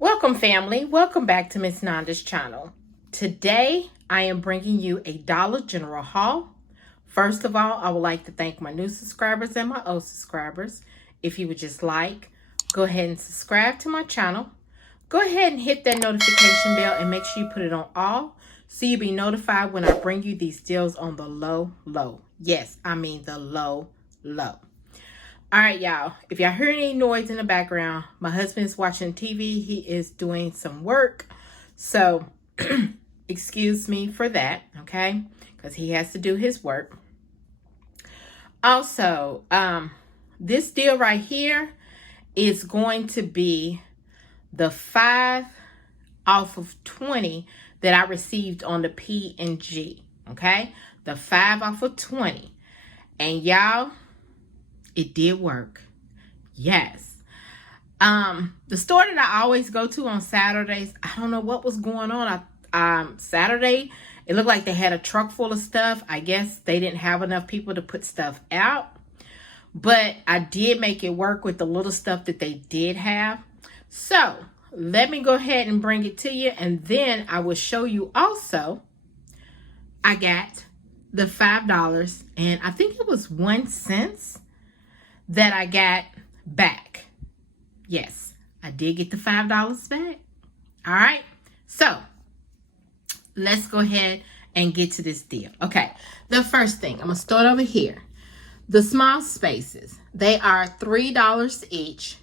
Welcome, family. Welcome back to Miss Nanda's channel. Today, I am bringing you a Dollar General haul. First of all, I would like to thank my new subscribers and my old subscribers. If you would just like, go ahead and subscribe to my channel. Go ahead and hit that notification bell and make sure you put it on all so you'll be notified when I bring you these deals on the low. Yes, I mean the low. All right, y'all. If y'all hear any noise in the background, my husband is watching TV. He is doing some work. So, excuse me for that, okay? Because he has to do his work. Also, this deal right here is going to be the 5 off of 20 that I received on the P&G, okay? The 5 off of 20. And y'all, it did work. Yes. The store that I always go to on Saturdays, I don't know what was going on. Saturday, it looked like they had a truck full of stuff. I guess they didn't have enough people to put stuff out. But I did make it work with the little stuff that they did have. So, let me go ahead and bring it to you. And then I will show you also, I got the $5. And I think it was 1 cent that I got back. Yes, I did get the $5 back. All right. So, let's go ahead and get to this deal. Okay. The first thing, I'm going to start over here. The small spaces, they are $3 each.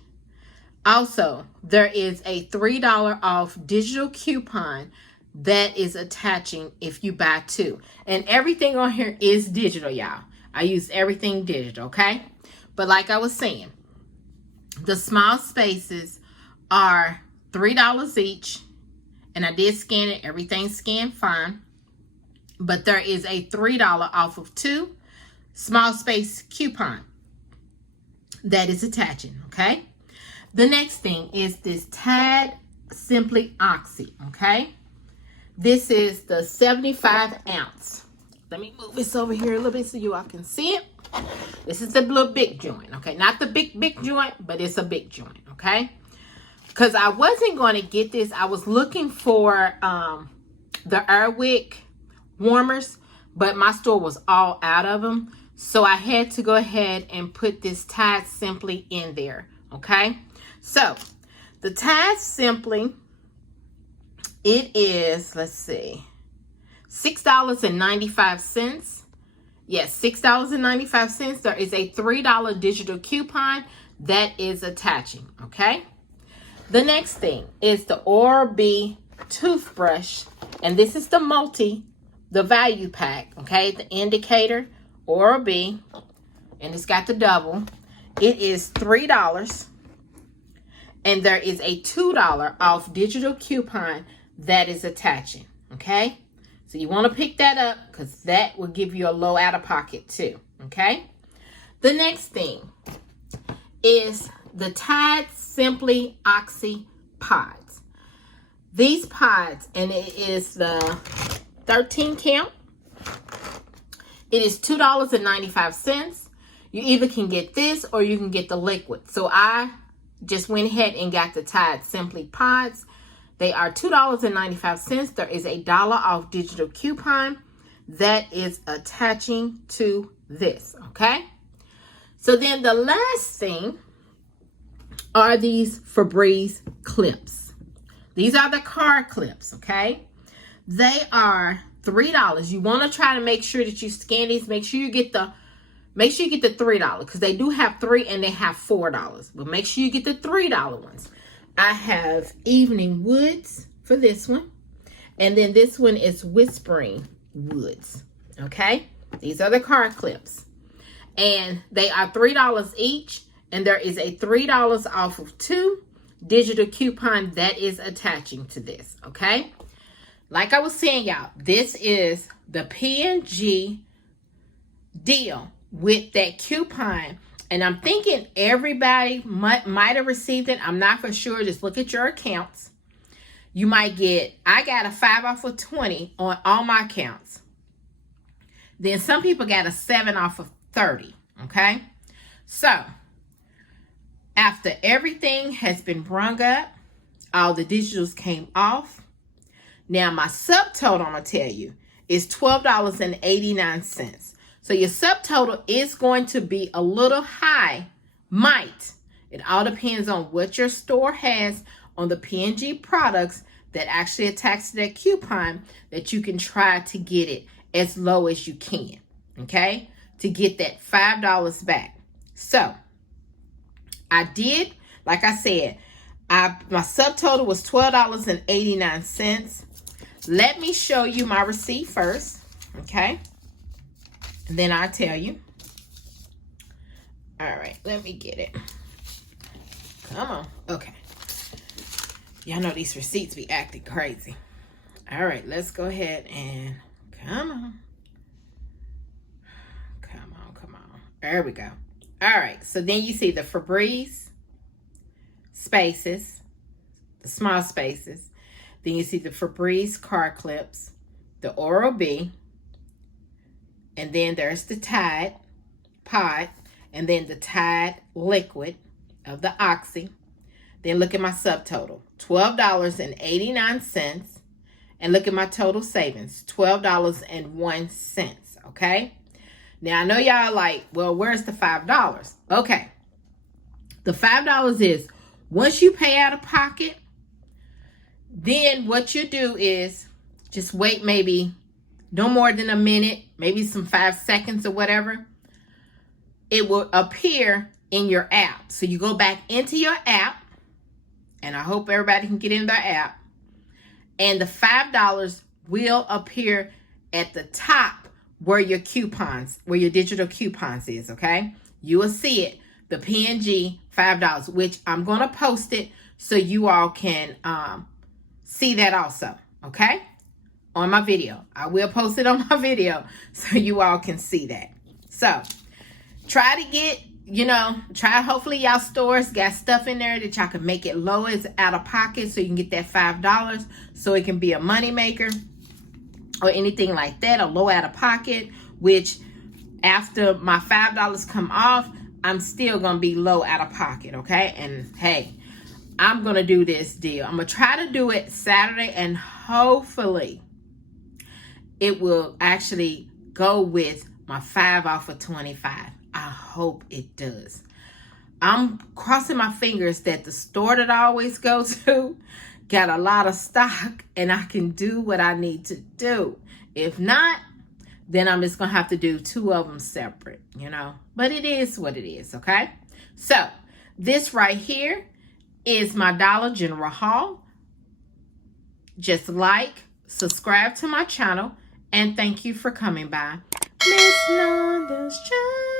Also, there is a $3 off digital coupon that is attaching if you buy 2. And everything on here is digital, y'all. I use everything digital, okay? But like I was saying, the small spaces are $3 each. And I did scan it. Everything's scanned fine. But there is a $3 off of 2 small space coupon that is attaching, okay? The next thing is this Tide Simply Oxy, okay? This is the 75 ounce. Let me move this over here a little bit so you all can see it. This is the little big joint, okay? Not the big joint, but it's a big joint, okay? Because I wasn't going to get this. I was looking for the Airwick warmers, but my store was all out of them. So I had to go ahead and put this Tide Simply in there, okay? So, the Tide Simply, it is, let's see, $6.95. Yes, $6.95. There is a $3 digital coupon that is attaching, okay? The next thing is the Orbee toothbrush, and this is the value pack, okay? The indicator, Orbee, and it's got the double. It is $3, and there is a $2 off digital coupon that is attaching, okay? So you want to pick that up because that will give you a low out of pocket too, okay? The next thing is the Tide Simply Oxy pods. These pods, and it is the 13 count. It is $2.95. You either can get this or you can get the liquid. So I just went ahead and got the Tide Simply pods. They are $2.95. There is a $1 off digital coupon that is attaching to this, okay? So then the last thing are these Febreeze clips. These are the car clips, okay? They are $3. You want to try to make sure that you scan these. Make sure you get the $3 because they do have 3 and they have $4. But make sure you get the $3 ones. I have Evening Woods for this one. And then this one is Whispering Woods. Okay? These are the car clips. And they are $3 each. And there is a $3 off of 2 digital coupon that is attaching to this. Okay? Like I was saying, y'all, this is the P&G deal with that coupon. And I'm thinking everybody might have received it. I'm not for sure. Just look at your accounts. You might get, I got a 5 off of 20 on all my accounts. Then some people got a 7 off of 30. Okay? So, after everything has been brung up, all the digitals came off. Now my subtotal, I'm going to tell you, is $12.89. So your subtotal is going to be a little high. Might. It all depends on what your store has on the P&G products that actually attach to that coupon, that you can try to get it as low as you can. Okay? To get that $5 back. So I did, like I said, my subtotal was $12.89. Let me show you my receipt first, okay? And then I'll tell you. All right, let me get it. Come on. Okay. Y'all know these receipts be acting crazy. All right, let's go ahead and come on. Come on, come on. There we go. All right, so then you see the Febreeze spaces, the small spaces. Then you see the Febreeze car clips, the Orbee, and then there's the Tide Pod, and then the Tide liquid of the Oxy. Then look at my subtotal, $12.89, and look at my total savings, $12.01, okay? Now, I know y'all like, well, where's the $5? Okay, the $5 is once you pay out of pocket, then what you do is just wait maybe no more than a minute, maybe some 5 seconds or whatever. It will appear in your app. So you go back into your app, and I hope everybody can get in their app, and the $5 will appear at the top where your coupons, where your digital coupons is, okay? You will see it, the P&G $5, which I'm going to post it so you all can see that also, okay? On my video. I will post it on my video so you all can see that. So, try to get, hopefully y'all stores got stuff in there that y'all can make it low as out of pocket so you can get that $5 so it can be a money maker or anything like that, a low out of pocket, which after my $5 come off, I'm still going to be low out of pocket, okay? And hey, I'm going to do this deal. I'm going to try to do it Saturday, and hopefully it will actually go with my 5 off of 25. I hope it does. I'm crossing my fingers that the store that I always go to got a lot of stock and I can do what I need to do. If not, then I'm just going to have to do 2 of them separate, But it is what it is, okay? So, this right here is my Dollar General haul. Just like, subscribe to my channel, and thank you for coming by. Miss Nonda's Channel.